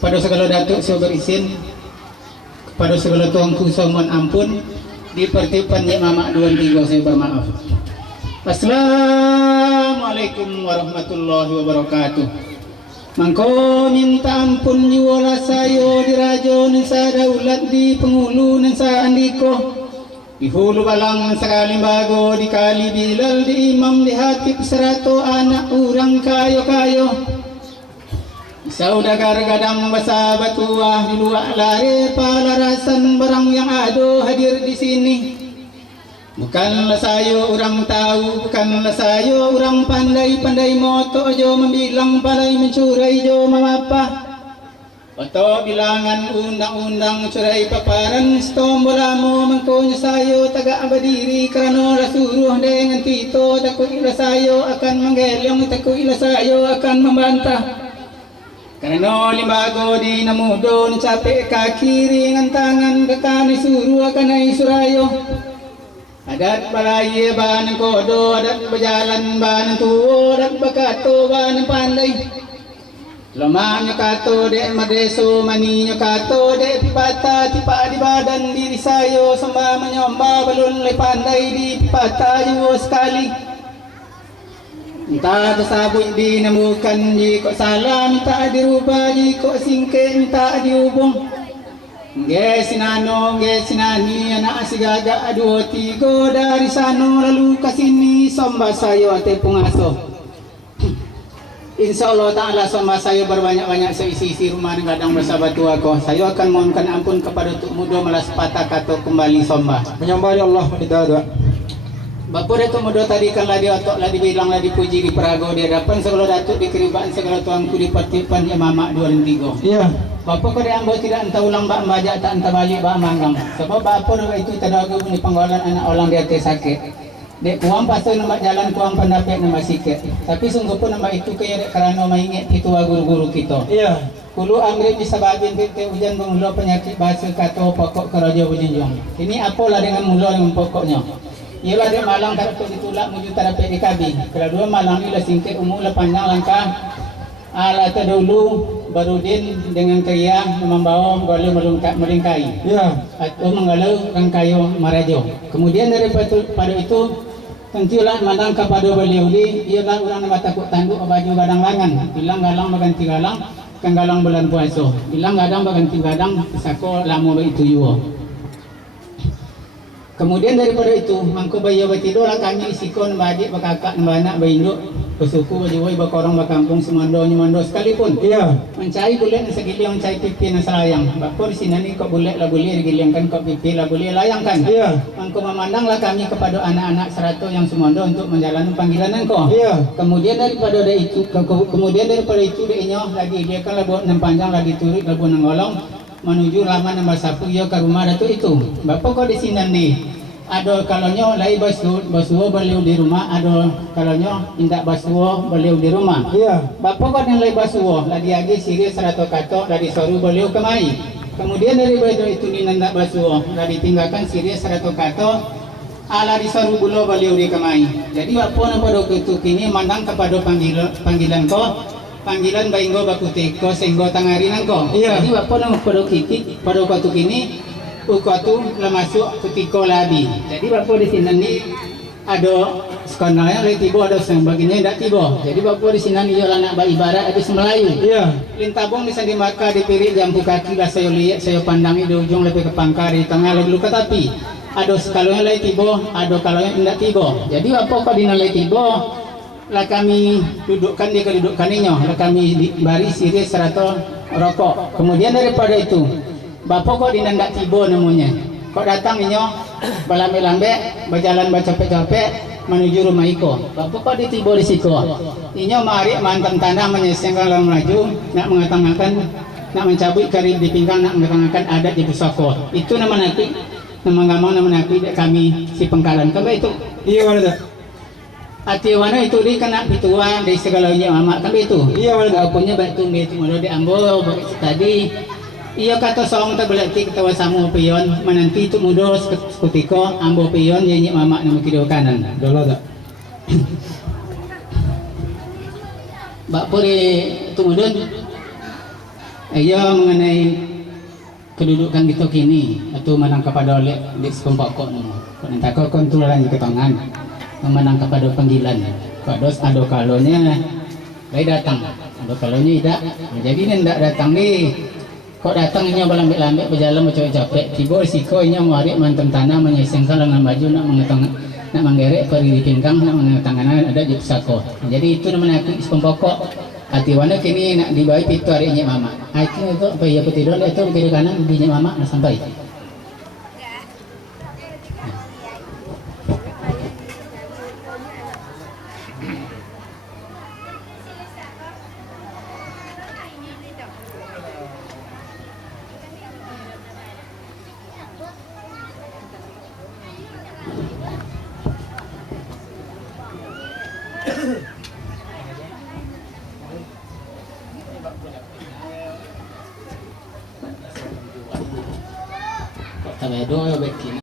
Pada segala datuk saya berizin, kepada segala tuangku saya mohon ampun. Di pertipan Nyik Mamak 23 saya bermaaf. Assalamualaikum warahmatullahi wabarakatuh. Mangko minta ampun jiwa sayo di rajo nan sa daulat di pengulu nan sa andiko. Di hulu balang nan sekali bago di kali bilal di imam di hatib serato anak urang kayo-kayo. Saudagar gadang basa batuah di luar lari palarasan barang yang ado hadir di sini. Bukanlah sayo orang tahu, bukanlah sayo orang pandai-pandai moto jo membilang palai mencurai jo mamapa. Oto bilangan undang-undang curai paparan stombolamu mengkonya sayo tagak berdiri karena rasuruh dengan tito takut ila sayo akan menggelong takut ila sayo akan membantah. Karena limbago di namudo capek kaki ringan tangan dekani suruh akan ai surayo. Adat balai banan kodo, adat berjalan banan tuo, adat bakato banan pandai. Lamanya kato de madeso, maninya kato de pipata, tipa di badan diri sayo, samba menyomba balun le pandai di pipata juo sekali. Minta tersabut dinamukan jika salah, minta dirubah jika singke, minta dihubung. Nge sinano, nge sinani, anak sigaga dua tiga dari sano lalu kesini somba sayo ate pungaso. Insya Allah Ta'ala somba sayo berbanyak-banyak seisi-isi rumah gadang bersahabat tua ko. Sayo akan mohonkan ampun kepada Tuk Mudo malas patah kato kembali somba. Menyembah Allah menidada. Bapak Datuk Mudo tadi kan ladi otok ladi bilang ladi puji di Prago di hadapan segala datuk di keribaan segala tuanku di pertipan Nyik Mamak 23. Iya. Bapak kau ambo tidak entah ulang bak membajak tak entah balik bak manggang. Sebab bapak itu tadagu ni penggalan anak orang dia sakit. Dek kuam pasal nama jalan kuam pendapat nama sikit. Tapi sungguh pun nama itu kaya kerana mengingat itu guru-guru kita. Iya. Kulu amri bisa babin titik hujan bermula penyakit bahasa kata pokok keraja berjunjung. Ini apalah dengan mula dengan pokoknya. Ialah dia malang tak dapat ditulak menuju terapi di kabi. Kedua malang ini lah singkit umur lah panjang langkah. Ala terdahulu Barudin dengan kriya membawa galau melingkai. Iya. Atau menggalau rangkayo marajo. Kemudian daripada itu tentulah mandang kepada beliau ini ialah orang nama takut tanduk baju gadang langan. Bilang galang berganti galang, kan galang bulan puasa. Bilang gadang berganti gadang, sako lamu itu yuo. Kemudian daripada itu, mangko bayi batido lah kami sikon badik bakakak banak bayinduk bersuku bajuai bakorong bakampung semando nyumando sekalipun. Iya. Mencari bulet segili yang mencari pipi na selayang. Bakor di sini ni kok bulet lah boleh digilangkan kok pipi lah boleh layangkan. Iya. Mangko memandanglah kami kepada anak-anak serato yang semando untuk menjalani panggilan engkau. Iya. Kemudian daripada itu dia lagi dia kan labu panjang lagi turut labu nanggolong menuju laman nombor sapu ia ke rumah datuk itu. Bapak kau di sini ni ada kalonyo lai basuo beliau di rumah, ada kalonyo indak basuo beliau di rumah. Iya. Bapak kau yang lai basuo lagi siri 100 kato dari soru beliau kemai. Kemudian dari baju itu ni nandak basuo lagi tinggalkan siri 100 kato ala di soru beliau beliau di kemai. Jadi bapak nampak dok itu kini mandang kepada panggilan kau. Panggilan bainggo bakutiko sehingga tangarin engkau. Iya. Jadi bapak nama pada kiti pada waktu kini ukatu lah masuk kutiko labi. Jadi bapak di sini ni ada sekonanya lagi tiba ada sebagiannya tidak tiba. Jadi bapak di sini ni jalan nak beribarat habis Melayu. Iya. Lintabong di sandi maka di pirik jambu kaki lah saya lihat saya pandangi di ujung lebih ke pangkar di tengah lagi luka tapi ada sekalanya lagi tiba ada kalanya tidak tiba. Jadi bapak kau di nilai tiba lah kami dudukkan di kedudukannya lah kami bari siri 100 rokok. Kemudian daripada itu bapak kok di nandak tiba namanya kok datang inyo balambe-lambe berjalan bacapek-capek menuju rumah iko. Bapak kok ditiba di siko inyo mari mantan tanah menyesengkan dalam melaju nak mengatakan nak mencabut karib di pinggang nak mengatakan adat di pusako itu nama nanti nama gamang nama nanti kami si Pengkalan kan itu. Iya mana tak? Ati wana itu di kena pituan dari segalanya mamak kan itu. Iya mana punya batu itu mudah diambil tadi. Iya kata song tak berarti ketawa samu pion menanti itu mudah sekutiko ambo pion nyanyi mamak nama kiri kanan. Dolo tak? Bak puri itu mudah Iya mengenai kedudukan kita kini atau menang kepada oleh di sekompok nanti kau kontrolan ke tangan memenang kepada panggilan kados ado kalonya lai datang ado kalonya tidak jadi nendak datang nih kok datangnya balambek-lambek berjalan capek tiba risikonya muarik mantem tanah menyesengkan lengan baju nak mengetang nak menggerek peri di pinggang nak mengetangan ada di pusako jadi itu namanya aku sekompok hati wana kini nak dibawa pitu hari ini mama itu apa ya petiron itu kiri kanan di mama nak sampai kok tabedo ya bekin